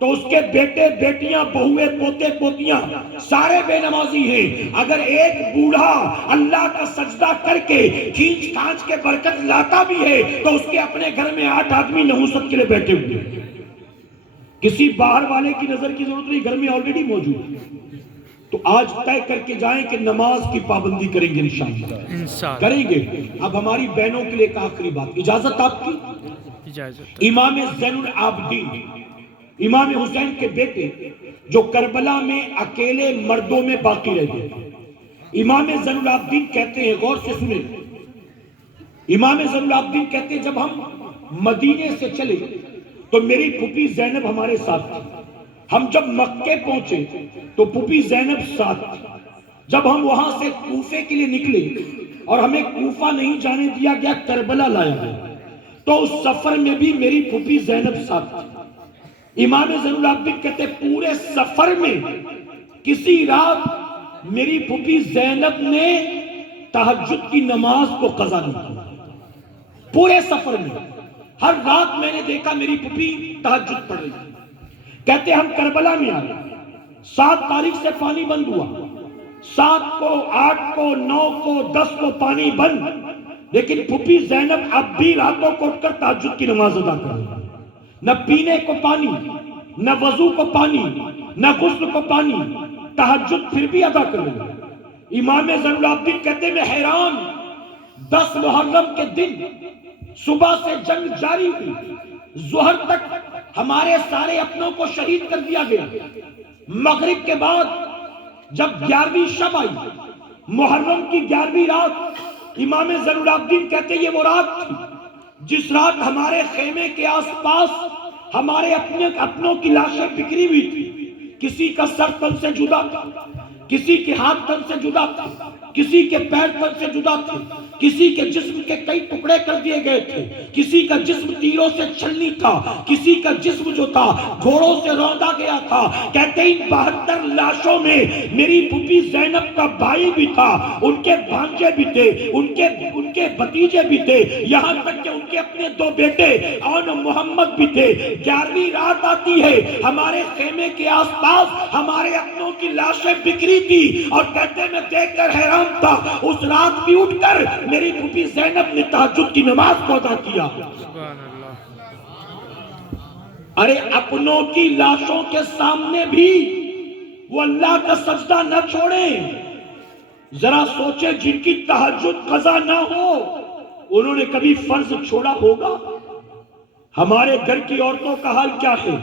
تو اس کے بیٹے بیٹیاں بہویں پوتے پوتیاں سارے بے نمازی ہیں. اگر ایک بوڑھا اللہ کا سجدہ کر کے کھینچ کھانچ کے برکت لاتا بھی ہے تو اس کے اپنے گھر میں 8 آدمی نحوست کے لیے بیٹھے ہوئے ہیں. کسی باہر والے کی نظر کی ضرورت نہیں، گھر میں آلریڈی موجود ہے. تو آج طے کر کے جائیں کہ نماز کی پابندی کریں گے انشاءاللہ کریں گے. اب ہماری بہنوں کے لیے ایک آخری بات، اجازت آپ کی. اجازت. امام زین العابدین امام حسین کے بیٹے جو کربلا میں اکیلے مردوں میں باقی رہ گئے، امام زین العابدین کہتے ہیں، غور سے سنیں، امام زین العابدین کہتے ہیں جب ہم مدینے سے چلے تو میری پھوپھی زینب ہمارے ساتھ تھی. ہم جب مکے پہنچے تو پھوپھی زینب ساتھ تھی. جب ہم وہاں سے کوفے کے لیے نکلے اور ہمیں کوفہ نہیں جانے دیا گیا، کربلا لایا گیا، تو اس سفر میں بھی میری پھوپھی زینب ساتھ تھی. امام زین العابدین کہتے پورے سفر میں کسی رات میری پھوپھی زینب نے تہجد کی نماز کو قضا نہیں کیا. پورے سفر میں ہر رات میں نے دیکھا میری پھوپھی تہجد پڑھ رہی. کہتے ہم کربلا میں آئے، 7 تاریخ سے پانی بند ہوا، 7 کو 8 کو 9 کو 10 کو پانی بند، لیکن پھوپھی زینب اب بھی راتوں کو اٹھ کر تہجد کی نماز ادا کر رہی. نہ پینے کو پانی، نہ وضو کو پانی، نہ غسل کو پانی، تہجد پھر بھی ادا کر رہی. امام زین العابدین کہتے میں حیران، 10 محرم کے دن صبح سے جنگ جاری ہوئی، ظہر تک ہمارے سارے اپنوں کو شہید کر دیا گیا. مغرب کے بعد جب 11ویں شب آئی، محرم کی 11ویں رات، امام زین العابدین کہتے یہ وہ رات تھی جس رات ہمارے خیمے کے آس پاس ہمارے اپنوں کی لاشیں بکھری ہوئی تھی. کسی کا سر تن سے جدا تھا، کسی کے ہاتھ تن سے جدا تھے، کسی کے پیر تن سے جدا تھے، کسی کے جسم کے کئی ٹکڑے کر دیے گئے تھے، کسی کا جسم تیروں سے چھلنی تھا، کسی کا جسم جو تھا گھوڑوں سے روندا گیا تھا. کہتے ان 72 لاشوں میں میری پھوپھی زینب کا بھائی بھی تھا، ان کے بھانجے بھی تھے، ان کے بھتیجے بھی تھے، یہاں تک کہ ان کے اپنے 2 بیٹے اور محمد بھی تھے. 11ویں رات آتی ہے، ہمارے خیمے کے آس پاس ہمارے اپنوں کی لاشیں بکھری تھی، اور کہتے میں دیکھ کر حیران تھا. اس رات بھی اٹھ کر میری پھوپھی زینب نے تہجد کی نماز کو ادا کیا. سبحان اللہ. ارے اپنوں کی لاشوں کے سامنے بھی وہ اللہ کا سجدہ نہ چھوڑیں. ذرا سوچیں جن کی تہجد قضا نہ ہو انہوں نے کبھی فرض چھوڑا ہوگا؟ ہمارے گھر کی عورتوں کا حال کیا ہے؟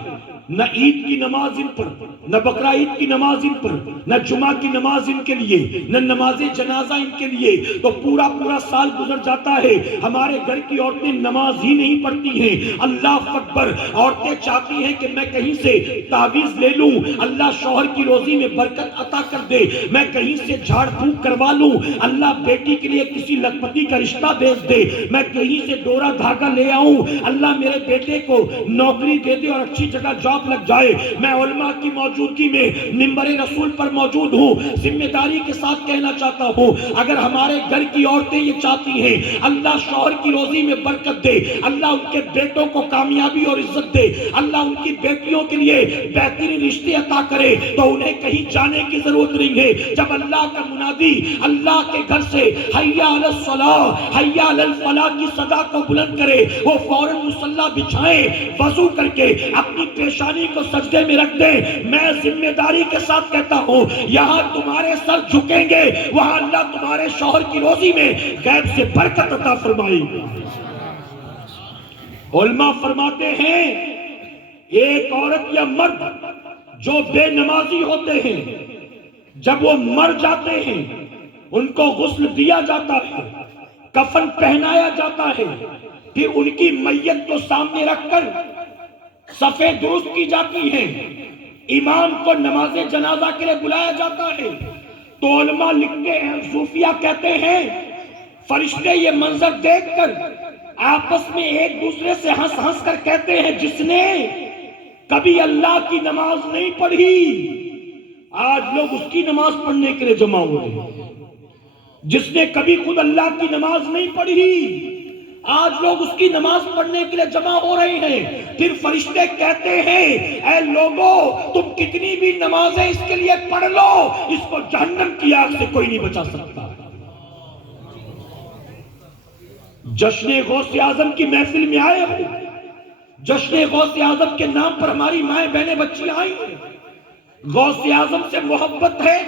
نہ عید کی نماز ان پر، نہ بقرہ عید کی نماز ان پر، نہ جمعہ کی نماز ان کے لیے، نہ نماز جنازہ ان کے لیے. تو پورا سال گزر جاتا ہے، ہمارے گھر کی عورتیں نماز ہی نہیں پڑھتی ہیں. اللہ اکبر. عورتیں چاہتی ہیں کہ میں کہیں سے تعویذ لے لوں، اللہ شوہر کی روزی میں برکت عطا کر دے، میں کہیں سے جھاڑ پھونک کروا لوں، اللہ بیٹی کے لیے کسی لکھپتی کا رشتہ بھیج دے، میں کہیں سے ڈورا دھاگا لے آؤں، اللہ میرے بیٹے کو نوکری دے دے اور اچھی جگہ جاب لگ جائے. میں علماء کی موجودگی میں منبر رسول پر موجود ہوں، ذمہ داری کے ساتھ کہنا چاہتا ہوں، اگر ہمارے گھر کی عورتیں یہ چاہتی ہیں اللہ شوہر کی روزی میں برکت دے، اللہ ان کے بیٹوں کو کامیابی اور عزت دے، اللہ ان کی بیٹیوں کے لیے بہترین رشتے عطا کرے، تو انہیں کہیں جانے کی ضرورت نہیں ہے. جب اللہ کا منادی اللہ کے گھر سے حی علی الصلاۃ حی علی الفلاح کی صدا کو بلند کرے، وہ فوراً مصلی بچھائیں، وضو کر کے اپنی پیشانی کو سجدے میں رکھ دیں. میں ذمہ داری کے ساتھ کہتا ہوں یہاں تمہارے سر جھکیں گے وہاں اللہ تمہارے شوہر کی روزی میں غیب سے برکت عطا فرمائے گا. علماء فرماتے ہیں ایک عورت یا مرد جو بے نمازی ہوتے ہیں جب وہ مر جاتے ہیں ان کو غسل دیا جاتا ہے، کفن پہنایا جاتا ہے، پھر ان کی میت کو سامنے رکھ کر صفیں درست کی جاتی ہیں، امام کو نماز جنازہ کے لیے بلایا جاتا ہے، تو علماء لکھتے ہیں، صوفیہ کہتے ہیں فرشتے یہ منظر دیکھ کر آپس میں ایک دوسرے سے ہنس ہنس کر کہتے ہیں جس نے کبھی اللہ کی نماز نہیں پڑھی آج لوگ اس کی نماز پڑھنے کے لیے جمع ہو رہے ہیں. جس نے کبھی خود اللہ کی نماز نہیں پڑھی آج لوگ اس کی نماز پڑھنے کے لیے جمع ہو رہے ہیں، پھر فرشتے کہتے ہیں اے لوگو تم کتنی بھی نمازیں اس کے لیے پڑھ لو، اس کو جہنم کی آگ سے کوئی نہیں بچا سکتا۔ جشن غوث اعظم کی محفل میں آئے ہو، جشن غوث اعظم کے نام پر ہماری مائیں بہنیں بچی آئی ہیں، غوث اعظم سے محبت ہے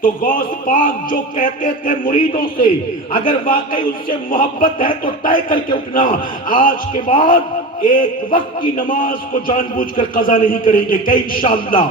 تو غوث پاک جو کہتے تھے مریدوں سے اگر واقعی ان سے محبت ہے تو طے کر کے اٹھنا، آج کے بعد ایک وقت کی نماز کو جان بوجھ کر قضا نہیں کریں گے کہ انشاءاللہ